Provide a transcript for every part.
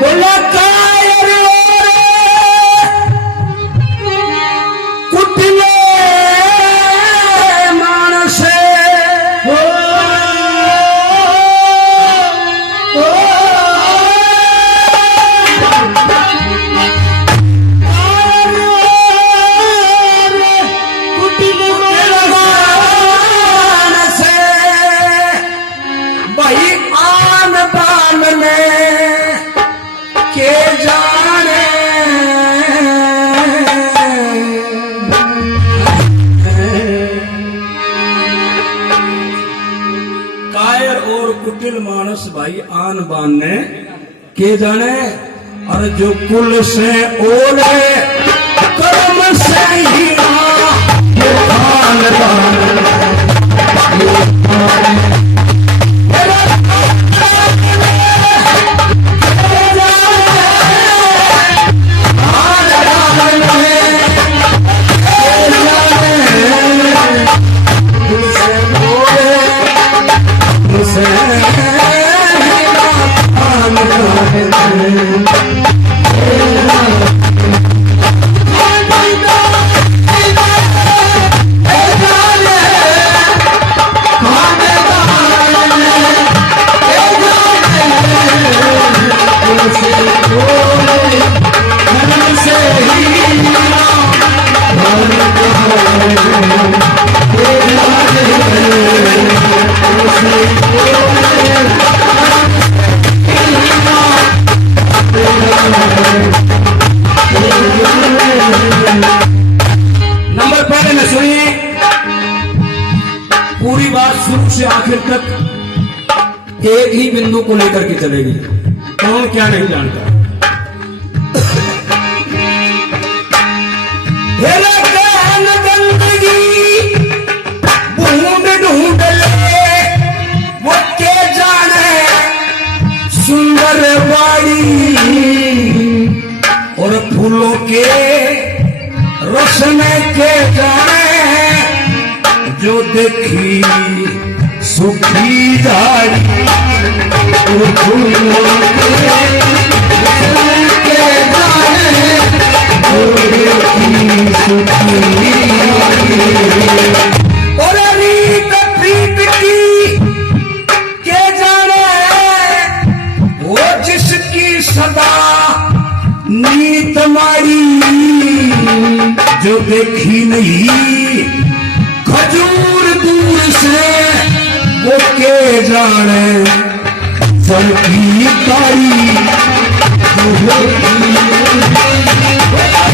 बोला कायर कुटिले मानसे हो कुटिल मानस भाई आन बान ने के जाने और जो कुल से ओले कर्म से ही आन बान पूरी बात शुरू से आखिर तक एक ही बिंदु को लेकर के चलेगी। कौन क्या नहीं जानता। गंदगी बूंद ढूंढ ले वो के जाने सुंदर बाड़ी और फूलों के रस में के जाने जो देखी सुखी झाड़ी फूलों के जाने जो देखी सुखी और रीत प्रीत की के जाने वो जिसकी सदा नीत मारी जो देखी नहीं खजूर दूर से वो के जाने चलती कारी वो के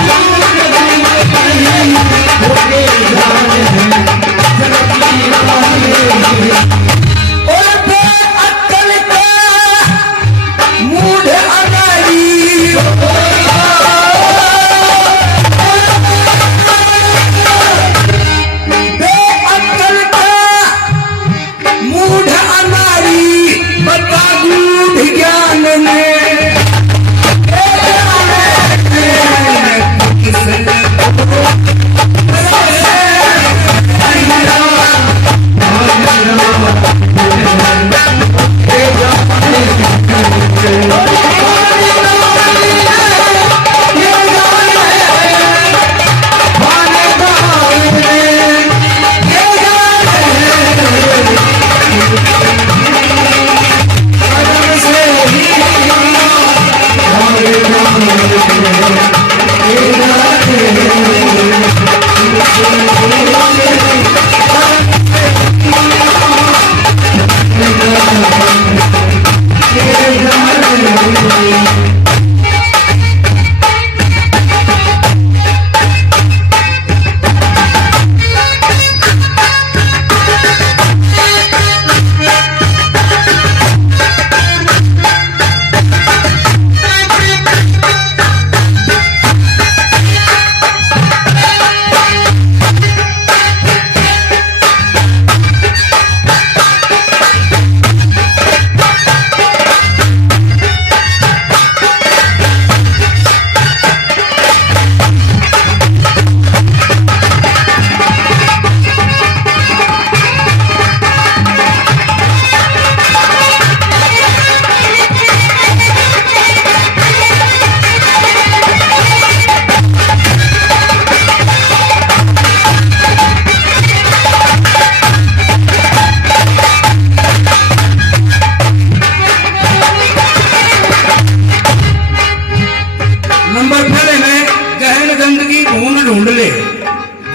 जाने चलती कारी और पे अक्कल का मूढ़ अनारी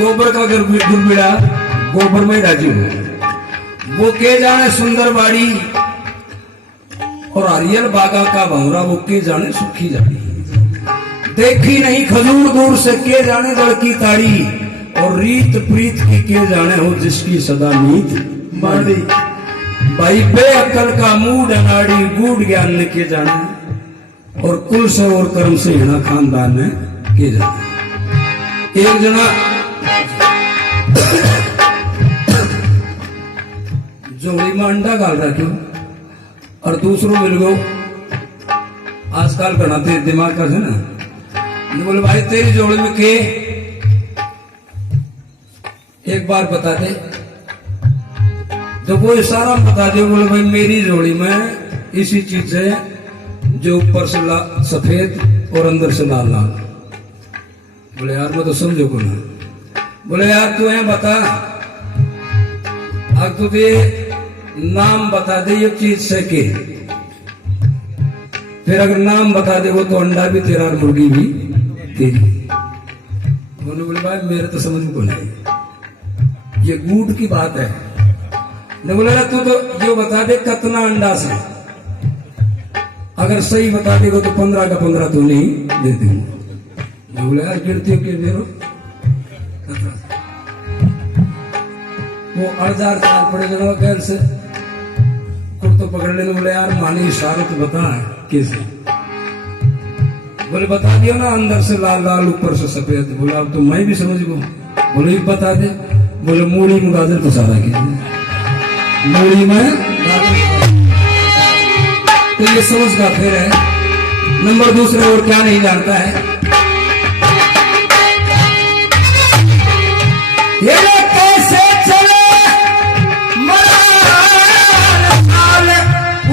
गोबर का गुरबिड़ा गोबर में राजू वो के जाने सुंदर बाड़ी और हरियल बागा का भंवरा वो के जाने सुखी जाड़ी देखी नहीं खजूर दूर से के जाने लड़की ताड़ी और रीत प्रीत की के जाने हो जिसकी सदा नीत बाड़ी भाई बेअकल का मूड अनाड़ी गूढ़ ज्ञान ने के जाने और कुल से और कर्म से हिना खानदान ने के जाने एक जना जोड़ी में अंडा गाल रहा क्यों और दूसरों मिल गो आजकल घना तेरे दिमाग का है ना बोले भाई तेरी जोड़ी में के एक बार बता दे तो वो इशारा बता दे बोले भाई मेरी जोड़ी में इसी चीज से जो ऊपर से सफेद और अंदर से लाल लाल बोले यार मैं तो समझो को ना बोले यार तू यहाँ बता अब तुझे नाम बता दे ये चीज से के फिर अगर नाम बता दे वो तो अंडा भी तेरा और मुर्गी भी तेरी बोले भाई मेरे तो समझ में को नहीं ये गूढ़ की बात है ने बोला तू तो ये बता दे कितना अंडा से अगर सही बता देगा तो 15 का 15 तो नहीं देती हूँ बोले यार गिनती हो के मेरे वो 8,000 पड़े जरा गैर से तो पकड़ लेने बोले यार मानी इशारा तो बता कैसे बोले बता दिया ना अंदर से लाल लाल ऊपर से सफेद बोला अब तो मैं भी समझ गो बोले बता दे बोले मूड़ी में गाजर तो सारा के मूड़ी में तो ये समझ का फिर है नंबर दूसरे और क्या नहीं जानता है ये कैसे चले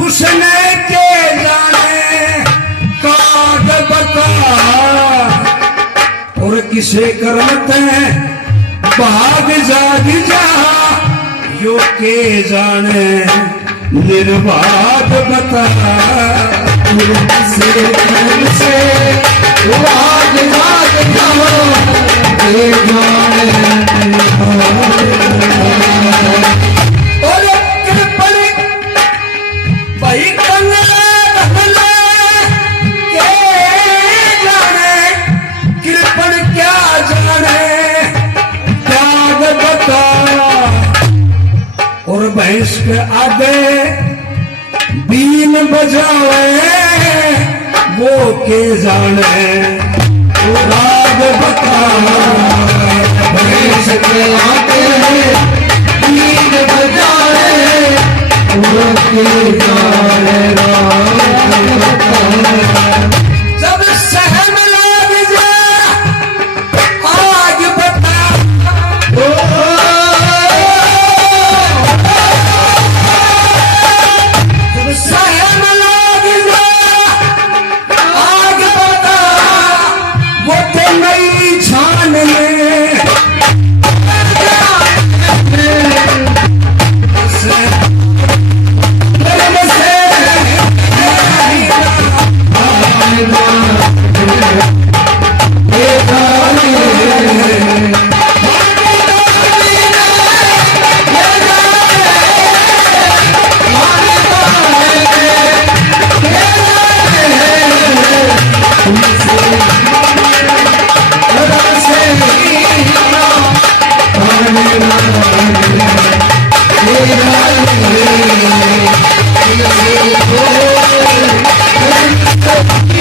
उसने के जाने काग बता और किसे करते हैं भाग जाग जा यो के जाने निर्वाद बता से भाग जाग जाओ के जाने और कृपण भाई कृपण क्या जाने त्याग बता और भैंस के आगे बीन बजावे वो के जाने राग बता भैंस के आगे बीन बजावे वो के जाने राग बता जब सहम लग जा आग बता जब सहम लग जा आग बता वो तो नई छान में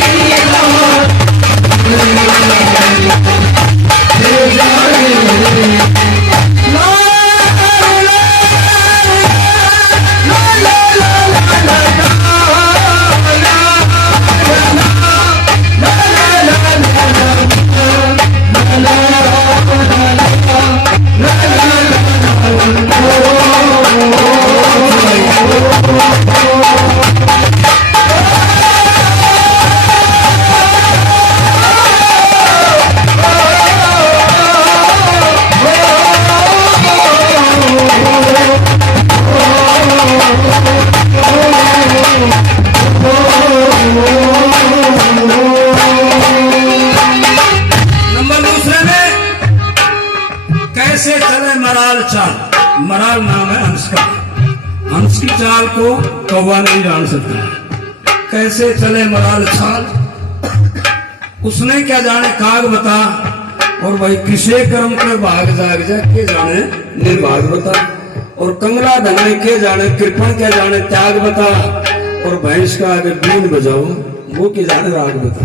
Yeah. उसकी चाल को कौवा नहीं जान सकता। कैसे चले मराल छाल, उसने क्या जाने काग बता। और भाई किसे कर्म के भाग जाग जा के जाने निर्भाग बता। और कंगला ढंगने के जाने कृपण क्या जाने त्याग बता। और भैंस का अगर बीन बजाओ वो के जाने राग बता।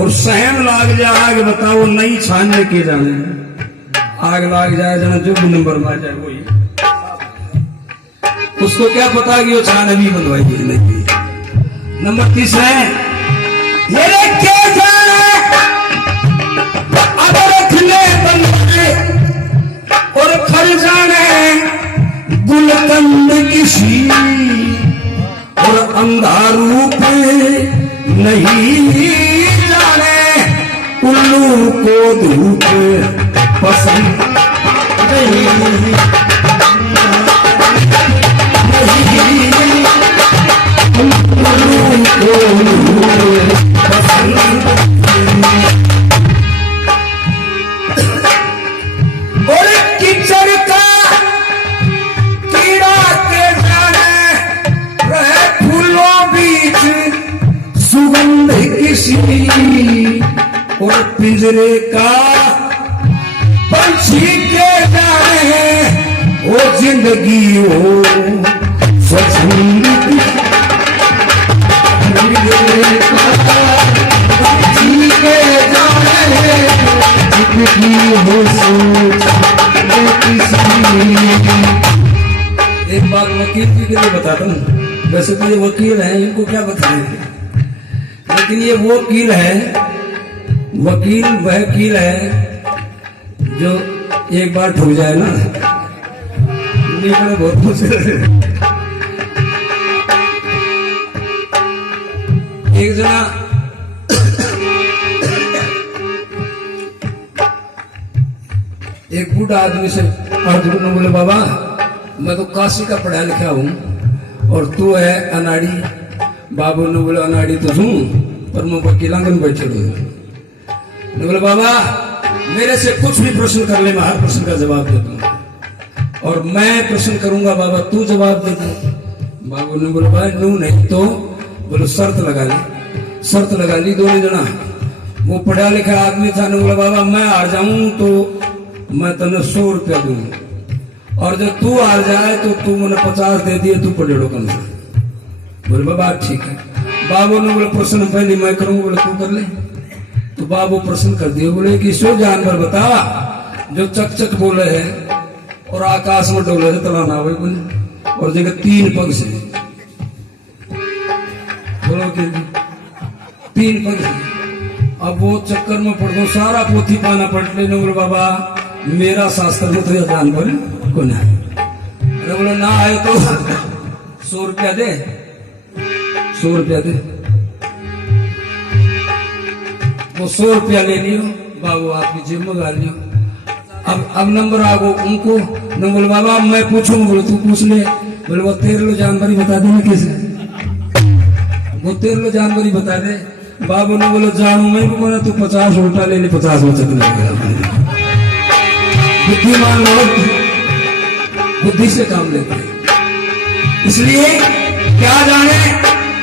और सहम लाग जा आग बता, वो नई छानने के जाने आग लाग जाए जाना जो भी नंबर में आ जाए वही। उसको क्या पता कि वो छान अभी बनवाई नहीं। नंबर 30 है ये के जाने अब रखने बनवाए और खर जाने गुलकंद किसी। और अंधा रूप नहीं जाने उल्लू को धूप पसंद नहीं। उल्लू को धूप पसंद। और कीचड़ का कीड़ा के जाने रहे फूलों बीच सुगंध किसी। और पिंजरे का पंछी के जाने वो जिंदगी हो स्वच्छंद पंछी के जाने जिंदगी हो एक बात वकील जी के लिए बताता हूँ। वैसे तो ये वकील है, इनको क्या बताएंगे, लेकिन ये वो वकील है, वकील वह वकील है जो एक बार ठुक जाए ना निकले बहुत मुश्किल। एक जना एक बूढ़ा आदमी से अर्जुन ने बोले बाबा मैं तो काशी का पढ़ा लिखा हूं और तू है अनाड़ी। बाबू ने बोले अनाड़ी तो हूं पर मैं वकीलांगन बैठे हुए। बोले बाबा मेरे से कुछ भी प्रश्न कर ले, मैं हर प्रश्न का जवाब दे दूंगा। और मैं प्रश्न करूंगा बाबा तू जवाब दे दे। बाबू ने बोले भाई नू नहीं तो बोलो शर्त लगा ली। शर्त लगा ली दोनों जना। वो पढ़ा लिखा आदमी था, बोला बाबा मैं हार जाऊं तो मैं तुम्हें 100 रुपया दूंगा और जब तू हार जाए तो तू मैंने 50 दे दिए, तू पढ़ेड़ो कम से। बोले बाबा ठीक है। बाबू ने बोले प्रश्न पहले मैं करूंगा, बोले तू कर ले। तो बाबू प्रश्न कर दिए, बोले कि सो जानवर बता जो चक चक बोले है और आकाश में डोले है तला ना बोले और जगह 3 पग से। बोलो कि 3 पग से। अब वो चक्कर में पड़ गो, सारा पोथी पाना पलट लेने। बोले बाबा मेरा शास्त्र में तो जानवर को ना है। अरे बोले ना आए तो 100 रुपया दे, 100 रुपया दे। वो 100 रुपया ले लियो, बाबू आपकी जेब में गाल लियो। अब नंबर आ गो उनको न। बोले बाबा मैं पूछूंगा, बोले तू पूछ ले। बोले वो 13 जानवर ही बता देना कैसे, वो 13 जानवर ही बता दे। बाबू ने बोले जानू मैं भी बोला तू 50 उल्टा ले ले, 50 बचत लगेगा। बुद्धिमान लोग बुद्धि से काम लेते हैं। इसलिए क्या जाने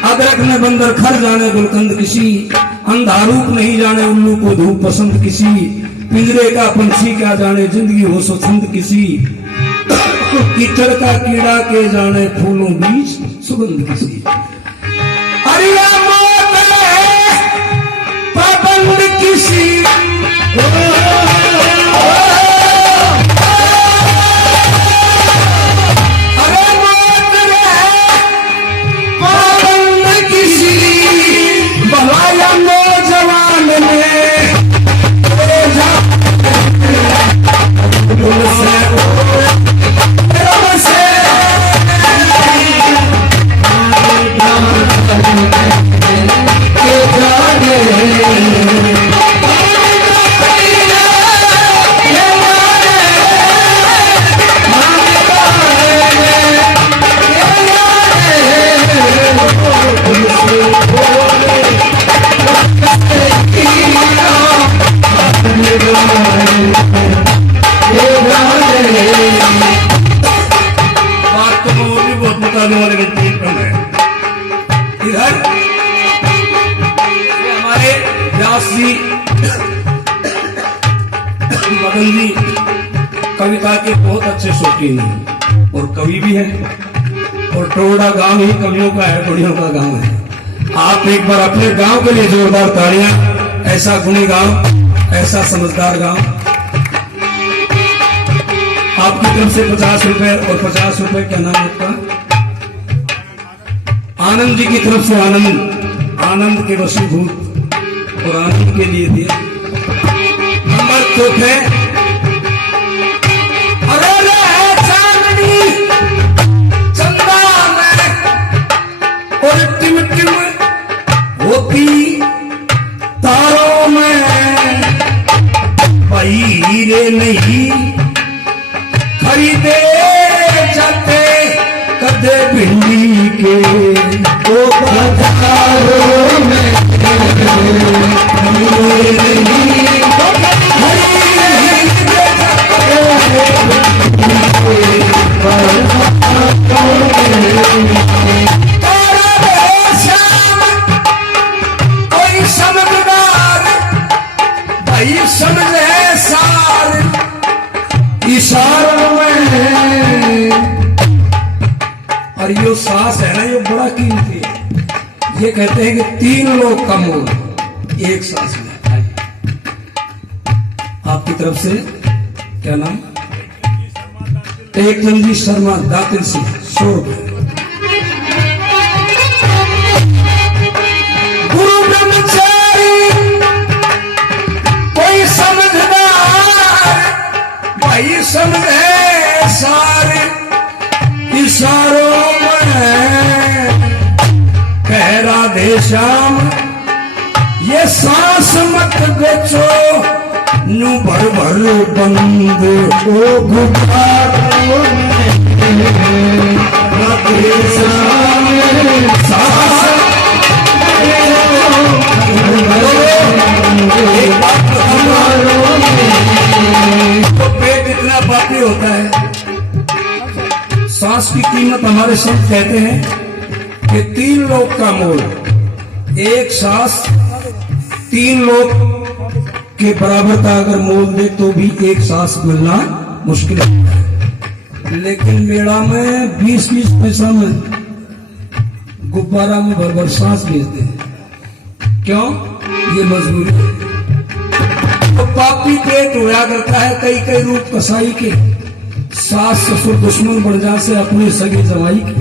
अदरक में बंदर खर जाने गुलकंद किसी। अंधा रूप नहीं जाने उल्लू को धूप पसंद किसी। पिंजरे का पंछी क्या जाने जिंदगी हो स्वच्छंद किसी। कीचड़ का कीड़ा के जाने फूलों बीच सुगंध किसी। अरे पाबंद किसी। दास जी मदन जी कविता के बहुत अच्छे शौकीन हैं और कवि भी हैं और टोड़ा गांव ही कवियों का है, बुढ़ियों का गांव है। आप एक बार अपने गांव के लिए जोरदार तालियां। ऐसा गुणी गांव, ऐसा समझदार गांव। आपकी तरफ से 50 रुपए और 50 रुपए, क्या नाम आपका? आनंद जी की तरफ से आनंद के वशीभूत और आनंद के लिए दिए नंबर चौथे। अरे रे चांदनी चंदा में और टिम टिम होती तारों में, भाई रे नहीं खरीदे जाते कदे भिंडी के ओ बाजारों में, कोई समझदार भाई समझे सार इशारों में। और यो सांस है ना, ये बड़ा कीमती है। ये कहते हैं कि 3 लोग का मोल एक सांस में। आपकी तरफ से क्या नाम? टेकचंद जी शर्मा दातिल से 100 रुपए। गुरु ब्रह्मचारी कोई समझदार भाई समझे सारे इशारों में, कह राधे श्याम ये सांस मत बेचो नू भर भर बंद ओ गुब्बारों में, राधे श्याम सांस तो पेट इतना पापी होता है। सांस की कीमत हमारे संत कहते हैं कि 3 लोग का मोल, एक सांस 3 लोग के बराबर का अगर मोल दे तो भी एक सांस मिलना मुश्किल है। लेकिन मेला में 20-20 पैसा में गुब्बारा में भर भर सांस बेचते हैं। क्यों? ये मजबूरी है। तो पापी पेट होया करता है कई कई रूप कसाई के, सास ससुर दुश्मन बढ़ जा से अपने सगे जमाई के,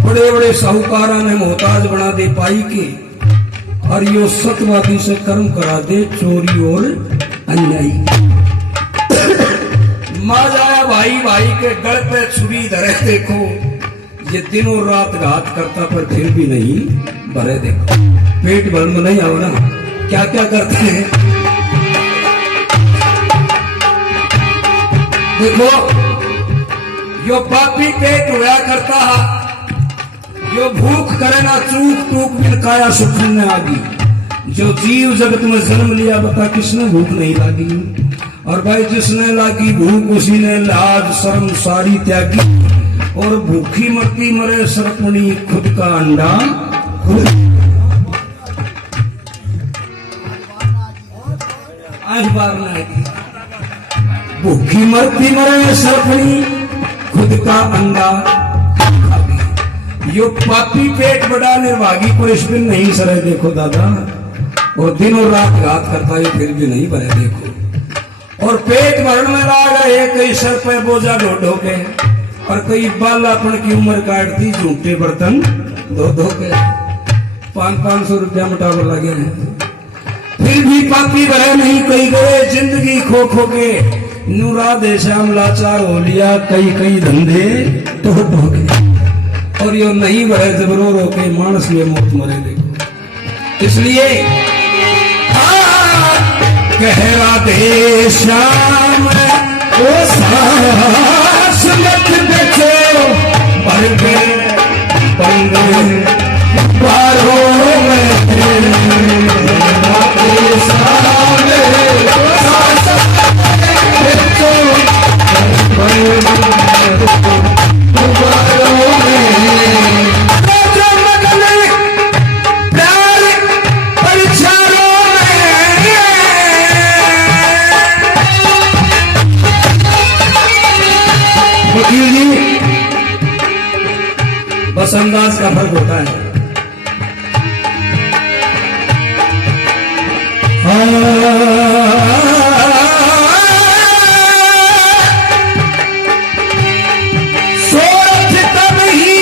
बड़े बड़े साहूकारा ने मोहताज बना दे पाई के, और यो सतवादी से कर्म करा दे चोरी और अन्यायी। मां जाया भाई भाई के गल पे छुरी धरे देखो, ये दिनों रात घात करता पर फिर भी नहीं भरे देखो। पेट भर में नहीं आओ ना, क्या क्या करते हैं देखो। यो पापी पेट हुआ करता है, यो भूख करे ना चूक टूक बिन काया सुखन ने आगी। जो जीव जगत में जन्म लिया बता किसने भूख नहीं लागी, और भाई जिसने लागी भूख उसी ने लाज शर्म सारी त्यागी, और भूखी मरती मरे सरपणी खुद का अंडा खुद आज बार आएगी। भूखी मरती मरे सरपणी खुद का अंडा। यो पापी पेट बड़ा निर्भागी को इस दिन नहीं सरे देखो दादा, और दिनों रात घात करता है फिर भी नहीं भरे देखो। और पेट भरण में ला गए कई सर पे बोझा ढो ढो के, और कई बालापन की उम्र काटती झूठे बर्तन धो धो के। 500-500 रुपया मटाव लगे हैं, फिर भी पापी भरे नहीं कई गए जिंदगी खो खो के। नूरा दे श्याम लाचार हो लिया कई कई धंधे तो हो गए, और यो नहीं भरे जबरो रो के मानस में मौत मरे देखो। इसलिए गहरा दे श्याम ओ सांस मत बेचो पर बंदे बारों में प्यार परिचारों में बस अंदाज का फर्क होता है। सोच तब ही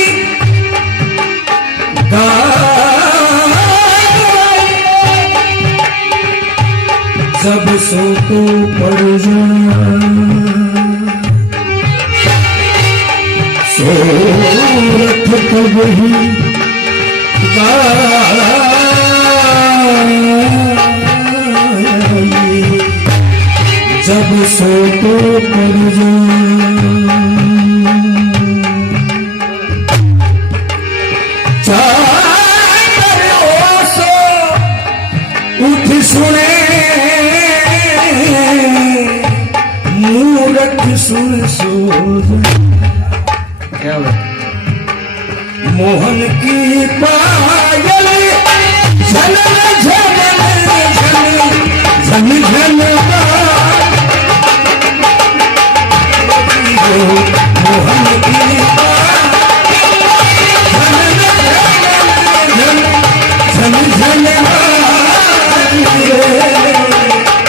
जब सो तो पड़ जा सोरठ तब ही जब सो तो पड़ जा उठ सुने मूरख सुन सो क्या मोहन की पायल झन झन झन झन मोहन की झन झन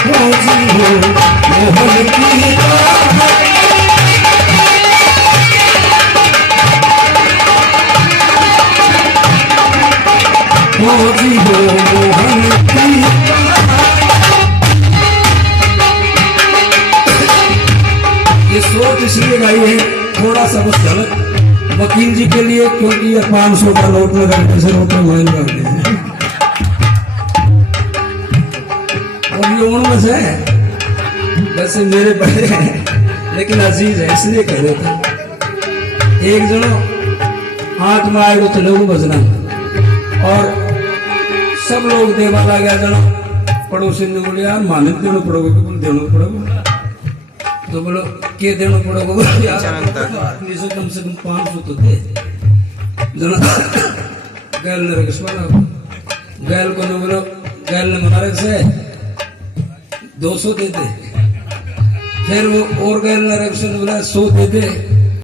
मोहन की मोजी हो मोहन की ये सोच इसलिए गाई है थोड़ा सा बस गलत वकील जी के लिए, क्योंकि ये 500 का नोट में करने से नोट में माइन करते हैं और ये उम्र से है वैसे मेरे बड़े हैं लेकिन अजीज है इसलिए कह रहे थे। एक जनो हाथ में आए तो लोग बजना और सब लोग देवा लगा जनो पड़ोसी ने बोले यार मानक देना पड़ोगे कि बोल देना पड़ोगे तो बोलो के देना पड़ोगे यार आदमी से कम 500 तो दे जना गैल ने रखवाला गैल को ने बोलो गैल ने मारक से 200 दे दे फिर वो और गैल ने रख से बोला 100 दे दे